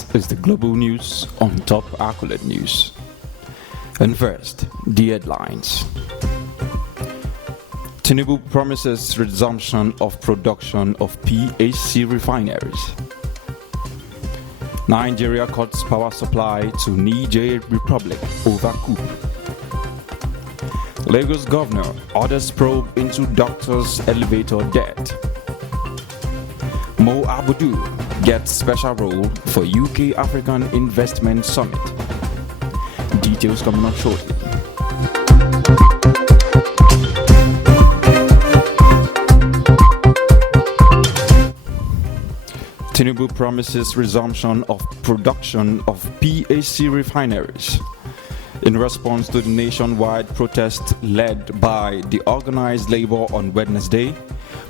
This is the global news on Top Accolade News. And first, the headlines. Tinubu promises resumption of production of PHC refineries. Nigeria cuts power supply to Niger Republic over Coup. Lagos governor orders probe into doctors' elevator debt. Mo Abudu gets special role for UK African Investment Summit. Details coming up shortly. Tinubu promises resumption of production of PHC refineries. In response to the nationwide protest led by the organized labor on Wednesday,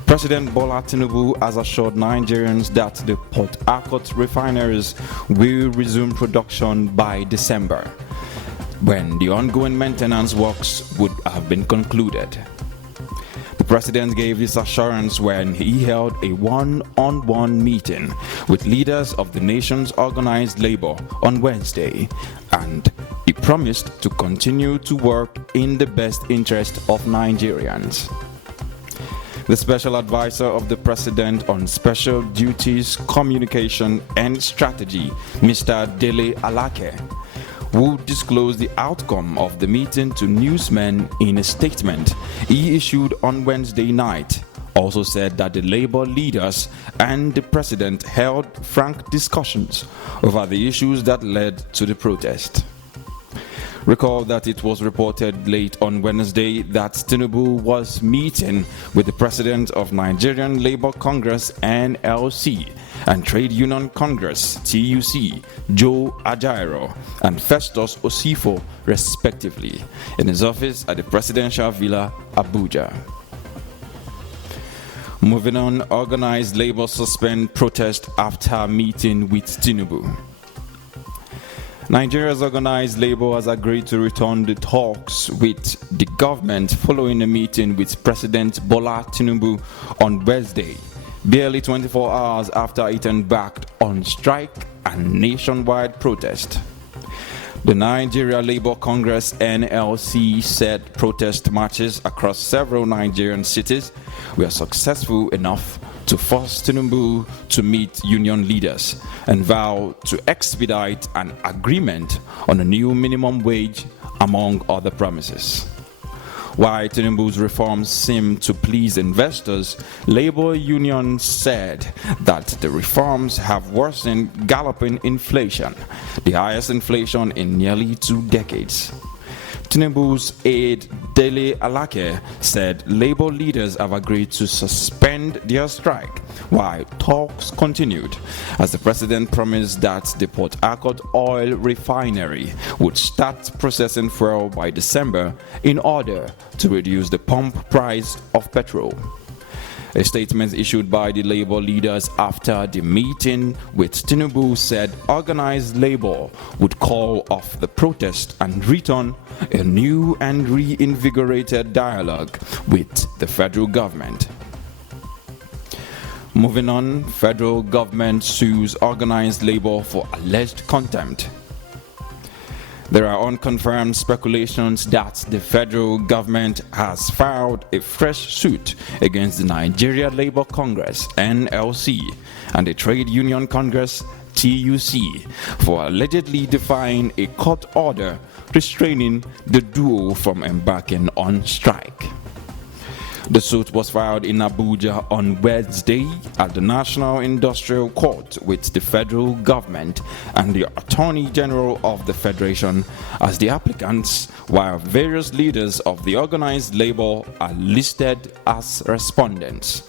President Bola Tinubu has assured Nigerians that the Port Harcourt refineries will resume production by December, when the ongoing maintenance works would have been concluded. The president gave this assurance when he held a one-on-one meeting with leaders of the nation's organized labor on Wednesday, and he promised to continue to work in the best interest of Nigerians. The special advisor of the president on special duties, communication and strategy, Mr. Dele Alake, who disclosed the outcome of the meeting to newsmen in a statement he issued on Wednesday night, also said that the labor leaders and the president held frank discussions over the issues that led to the protest. Recall that it was reported late on Wednesday that Tinubu was meeting with the president of Nigerian Labour Congress (NLC) and Trade Union Congress (TUC), Joe Ajaero and Festus Osifo, respectively, in his office at the Presidential Villa, Abuja. Moving on, organized labor suspend protest after meeting with Tinubu. Nigeria's organized labor has agreed to return the talks with the government following a meeting with President Bola Tinubu on Wednesday, barely 24 hours after it embarked on strike and nationwide protest. The Nigeria Labour Congress (NLC) said protest marches across several Nigerian cities were successful enough to force Tinubu to meet union leaders and vow to expedite an agreement on a new minimum wage, among other promises. While Tinubu's reforms seem to please investors, labor unions said that the reforms have worsened galloping inflation, the highest inflation in nearly 2 decades. Tinubu's aide Dele Alake said labor leaders have agreed to suspend their strike while talks continued, as the president promised that the Port Harcourt oil refinery would start processing fuel by December in order to reduce the pump price of petrol. A statement issued by the labor leaders after the meeting with Tinubu said organized labor would call off the protest and return a new and reinvigorated dialogue with the federal government. Moving on, federal government sues organized labor for alleged contempt. There are unconfirmed speculations that the federal government has filed a fresh suit against the Nigeria Labour Congress (NLC) and the Trade Union Congress (TUC) for allegedly defying a court order restraining the duo from embarking on strike. The suit was filed in Abuja on Wednesday at the National Industrial Court with the federal government and the Attorney General of the Federation as the applicants, while various leaders of the organized labor are listed as respondents.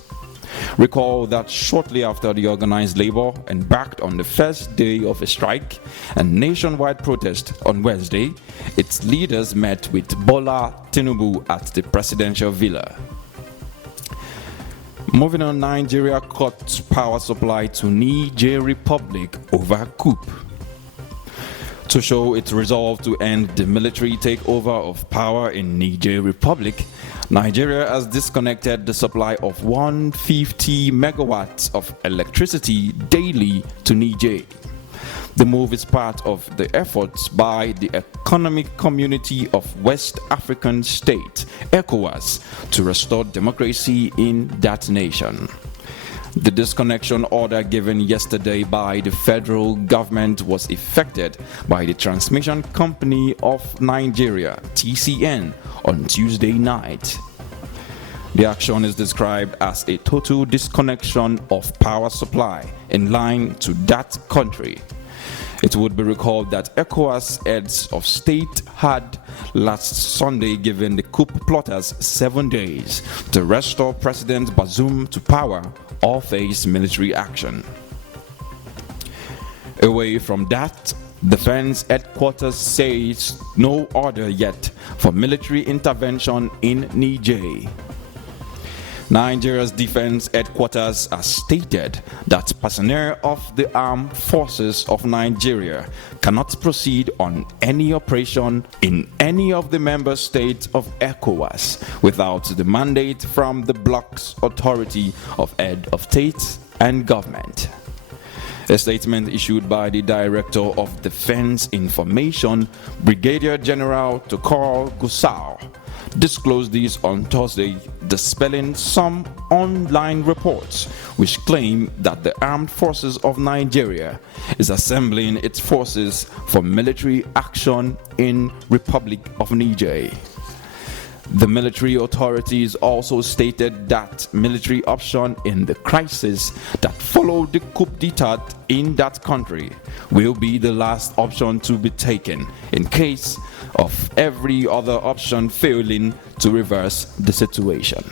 Recall that shortly after the organized labor embarked on the first day of a strike and nationwide protest on Wednesday, its leaders met with Bola Tinubu at the Presidential Villa. Moving on, Nigeria cut power supply to Niger Republic over Coup. To show its resolve to end the military takeover of power in Niger Republic, Nigeria has disconnected the supply of 150 megawatts of electricity daily to Niger. The move is part of the efforts by the Economic Community of West African States, ECOWAS, to restore democracy in that nation. The disconnection order given yesterday by the federal government was effected by the Transmission Company of Nigeria, TCN, on Tuesday night. The action is described as a total disconnection of power supply in line to that country. It would be recalled that ECOWAS heads of state had last Sunday given the coup plotters 7 days to restore President Bazoum to power or face military action. Away from that, Defense Headquarters says no order yet for military intervention in Niger. Nigeria's Defense Headquarters has stated that personnel of the Armed Forces of Nigeria cannot proceed on any operation in any of the member states of ECOWAS without the mandate from the bloc's authority of head of state and government. A statement issued by the Director of Defense Information, Brigadier General Tokar Gusau, disclosed this on Thursday, dispelling some online reports which claim that the Armed Forces of Nigeria is assembling its forces for military action in Republic of Niger. The military authorities also stated that military option in the crisis that followed the coup d'etat in that country will be the last option to be taken in case of every other option failing to reverse the situation.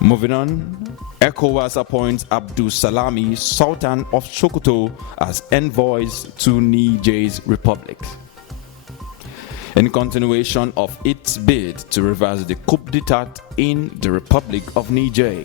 Moving on, ECOWAS appoints Abdul Sultan of Sokoto as envoys to Niger's Republic. In continuation of its bid to reverse the coup d'etat in the Republic of Niger,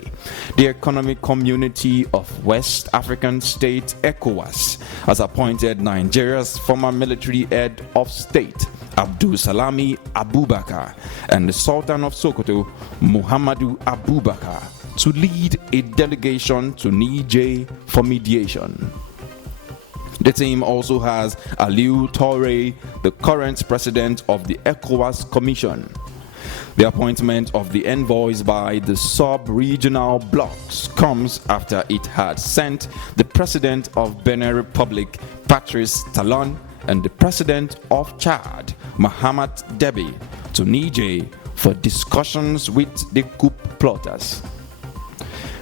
the Economic Community of West African States, ECOWAS, has appointed Nigeria's former military head of state, Abdul Salami Abubakar, and the Sultan of Sokoto, Muhammadu Abubakar, to lead a delegation to Niger for mediation. The team also has Aliou Touré, the current president of the ECOWAS Commission. The appointment of the envoys by the sub-regional blocs comes after it had sent the president of Benin Republic, Patrice Talon, and the president of Chad, Mahamat Deby, to Niger for discussions with the coup plotters.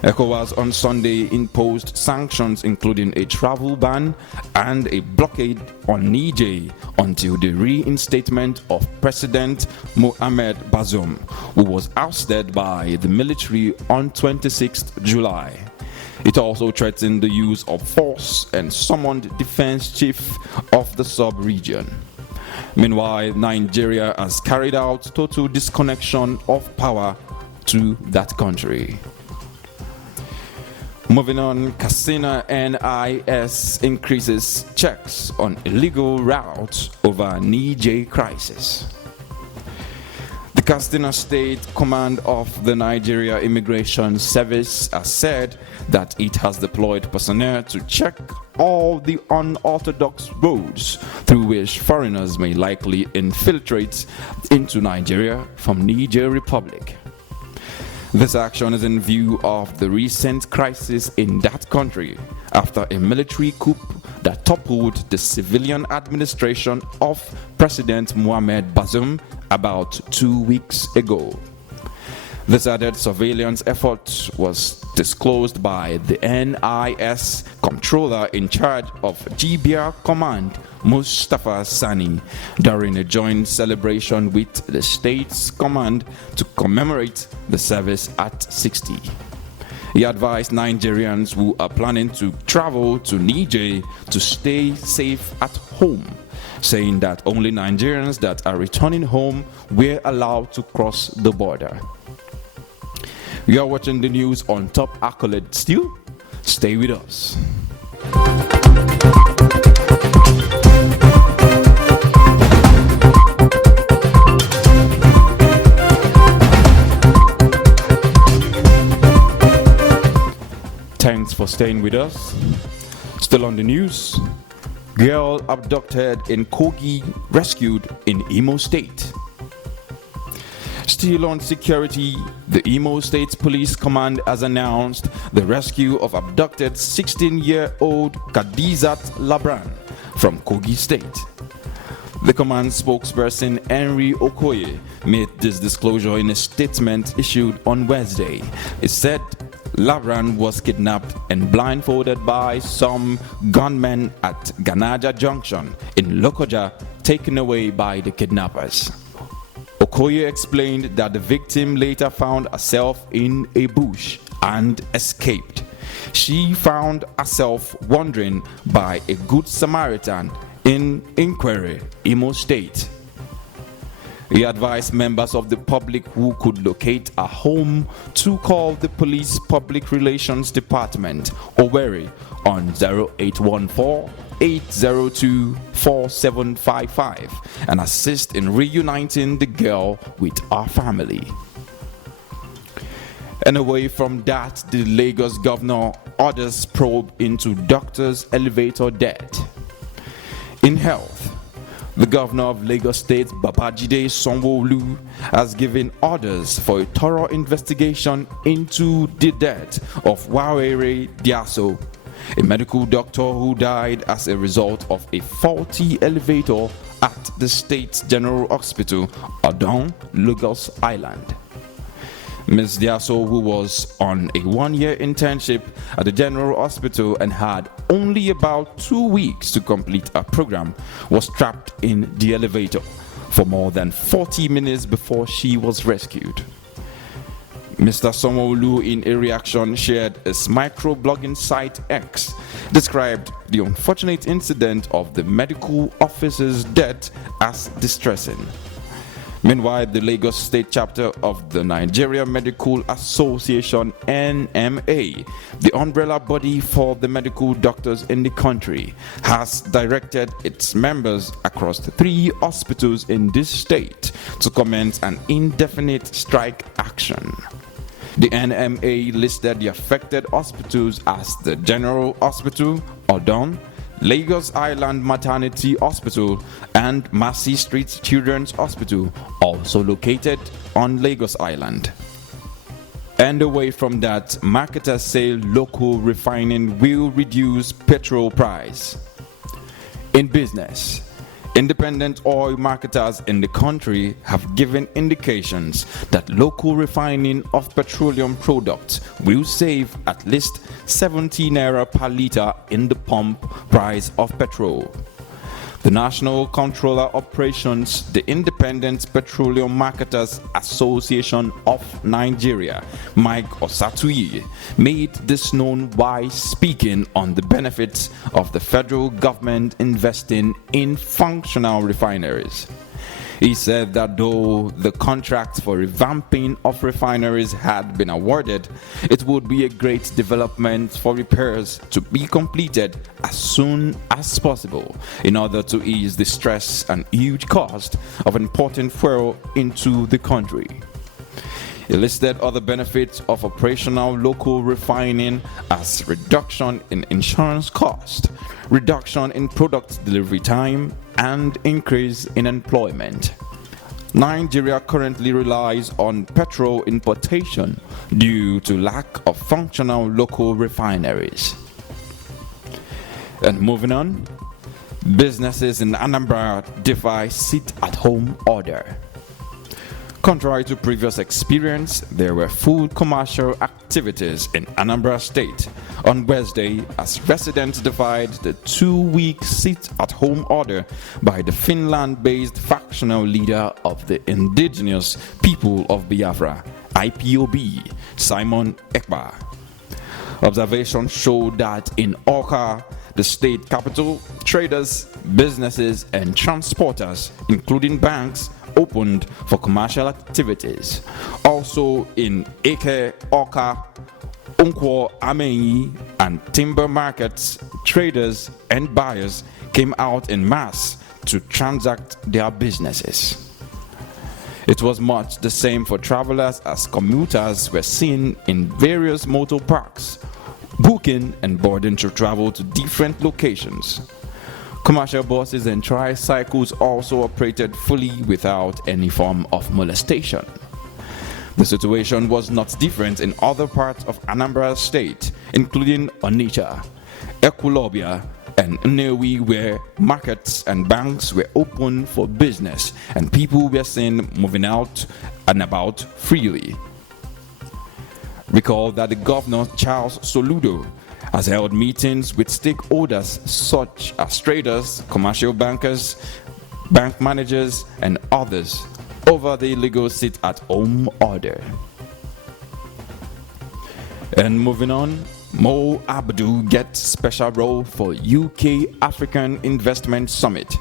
ECOWAS on Sunday imposed sanctions including a travel ban and a blockade on Niger until the reinstatement of President Mohamed Bazoum, who was ousted by the military on 26th July. It also threatened the use of force and summoned defense chief of the sub-region. Meanwhile, Nigeria has carried out total disconnection of power to that country. Moving on, Katsina NIS increases checks on illegal routes over Niger crisis. The Katsina State Command of the Nigeria Immigration Service has said that it has deployed personnel to check all the unorthodox roads through which foreigners may likely infiltrate into Nigeria from Niger Republic. This action is in view of the recent crisis in that country after a military coup that toppled the civilian administration of President Mohamed Bazoum about 2 weeks ago. This added surveillance effort was disclosed by the NIS controller in charge of GBR Command, Mustafa Sani, during a joint celebration with the state's command to commemorate the service at 60. He advised Nigerians who are planning to travel to Niger to stay safe at home, saying that only Nigerians that are returning home were allowed to cross the border. You are watching the news on Top Accolade Still. Stay with us. Thanks for staying with us. Still on the news, girl abducted in Kogi, rescued in Imo State. Still on security, the Imo State Police Command has announced the rescue of abducted 16-year-old Khadizat Labran from Kogi State. The command spokesperson Henry Okoye made this disclosure in a statement issued on Wednesday. It said Labran was kidnapped and blindfolded by some gunmen at Ganaja Junction in Lokoja, taken away by the kidnappers. Okoye explained that the victim later found herself in a bush and escaped. She found herself wandering by a good Samaritan in Inquiry, Imo State. He advised members of the public who could locate a home to call the Police Public Relations Department, Owerri, on 0814-802-4755 and assist in reuniting the girl with our family. And away from that, the Lagos governor orders probe into doctors' elevator debt. In health, the governor of Lagos State, Babajide Sanwo-Olu, has given orders for a thorough investigation into the death of Wawere Diaso, a medical doctor who died as a result of a faulty elevator at the State General Hospital, Odon, Lagos Island. Ms. Diaso, who was on a one-year internship at the General Hospital and had only about 2 weeks to complete a program, was trapped in the elevator for more than 40 minutes before she was rescued. Mr. Sanwo-Olu, in a reaction shared his microblogging site X, described the unfortunate incident of the medical officer's death as distressing. Meanwhile, the Lagos State chapter of the Nigeria Medical Association, NMA, the umbrella body for the medical doctors in the country, has directed its members across 3 hospitals in this state to commence an indefinite strike action. The NMA listed the affected hospitals as the General Hospital, Odon, Lagos Island Maternity Hospital, and Massey Street Children's Hospital, also located on Lagos Island. And away from that, marketers say local refining will reduce petrol price. In business, independent oil marketers in the country have given indications that local refining of petroleum products will save at least 70 naira per litre in the pump price of petrol. The National Controller Operations, the Independent Petroleum Marketers Association of Nigeria, Mike Osatuyi, made this known while speaking on the benefits of the federal government investing in functional refineries. He said that though the contract for revamping of refineries had been awarded, it would be a great development for repairs to be completed as soon as possible in order to ease the stress and huge cost of importing fuel into the country. He listed other benefits of operational local refining as reduction in insurance cost, reduction in product delivery time, and increase in employment. Nigeria currently relies on petrol importation due to lack of functional local refineries. And moving on, businesses in Anambra defy sit-at-home order. Contrary to previous experience, there were full commercial activities in Anambra State on Wednesday as residents defied the 2-week sit-at-home order by the Finland-based factional leader of the Indigenous People of Biafra, IPOB, Simon Ekpa. Observations showed that in Awka, the state capital, traders, businesses, and transporters, including banks, opened for commercial activities. Also in Eke, Awka, Unkwo, Amenyi, and timber markets, traders and buyers came out in mass to transact their businesses. It was much the same for travelers as commuters were seen in various motor parks booking and boarding to travel to different locations. Commercial buses and tricycles also operated fully without any form of molestation. The situation was not different in other parts of Anambra State, including Onitsha, Ekwulobia, and Nnewi, where markets and banks were open for business and people were seen moving out and about freely. Recall that the governor, Charles Soludo, has held meetings with stakeholders such as traders, commercial bankers, bank managers, and others over the illegal sit-at-home order. And moving on, Mo Abdu gets special role for UK African Investment Summit.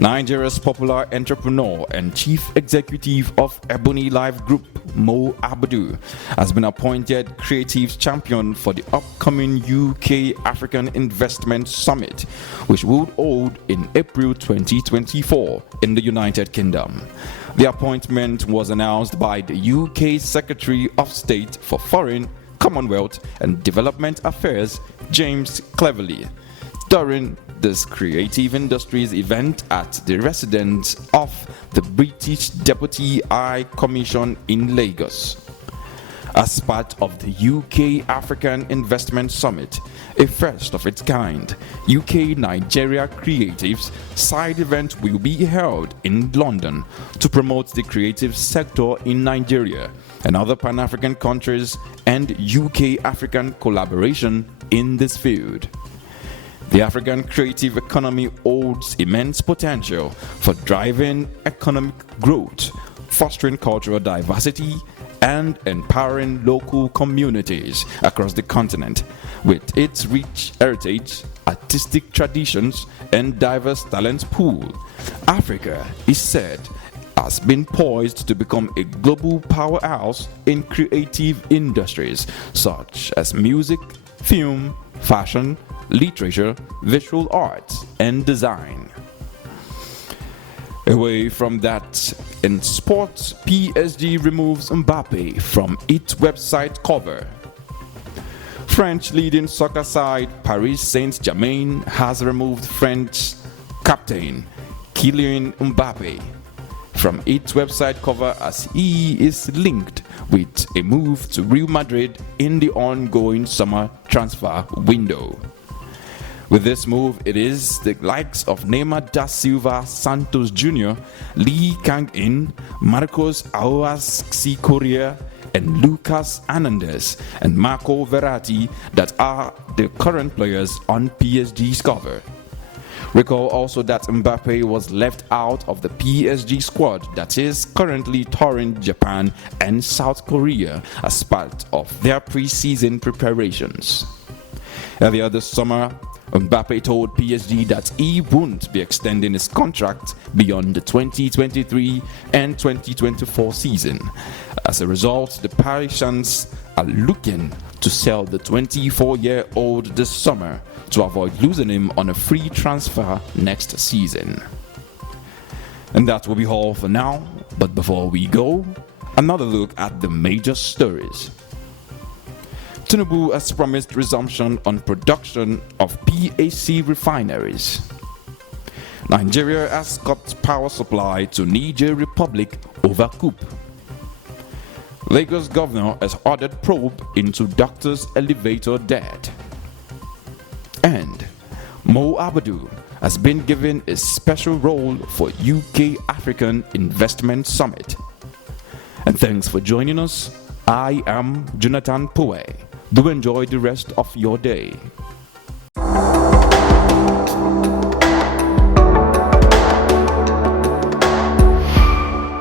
Nigeria's popular entrepreneur and chief executive of Ebony Life Group, Mo Abdu, has been appointed creative champion for the upcoming UK African Investment Summit, which will hold in April 2024 in the United Kingdom. The appointment was announced by the UK Secretary of State for Foreign, Commonwealth and Development Affairs, James Cleverly, during this creative industries event at the residence of the British Deputy High Commission in Lagos. As part of the UK African Investment Summit, a first of its kind, UK-Nigeria Creatives side event will be held in London to promote the creative sector in Nigeria and other Pan-African countries and UK-African collaboration in this field. The African creative economy holds immense potential for driving economic growth, fostering cultural diversity, and empowering local communities across the continent with its rich heritage, artistic traditions, and diverse talent pool. Africa is said has been poised to become a global powerhouse in creative industries such as music, film, fashion, literature, visual arts, and design. Away from that, in sports, PSG removes Mbappe from its website cover. French leading soccer side Paris Saint-Germain has removed French captain Kylian Mbappe from its website cover as he is linked with a move to Real Madrid in the ongoing summer transfer window. With this move, it is the likes of Neymar da Silva Santos Jr., Lee Kang-in, Marcos Aouassi Correa, and Lucas Hernandez and Marco Verratti that are the current players on PSG's cover. Recall also that Mbappe was left out of the PSG squad that is currently touring Japan and South Korea as part of their pre-season preparations. Earlier this summer, Mbappe told PSG that he won't be extending his contract beyond the 2023 and 2024 season. As a result, the Parisians are looking to sell the 24-year-old this summer to avoid losing him on a free transfer next season. And that will be all for now, but before we go, another look at the major stories. Tinubu has promised resumption on production of PAC refineries. Nigeria has cut power supply to Niger Republic over Coup. Lagos governor has ordered probe into doctor's elevator death. And Mo Abdu has been given a special role for UK African Investment Summit. And thanks for joining us. I am Jonathan Poe. Do enjoy the rest of your day.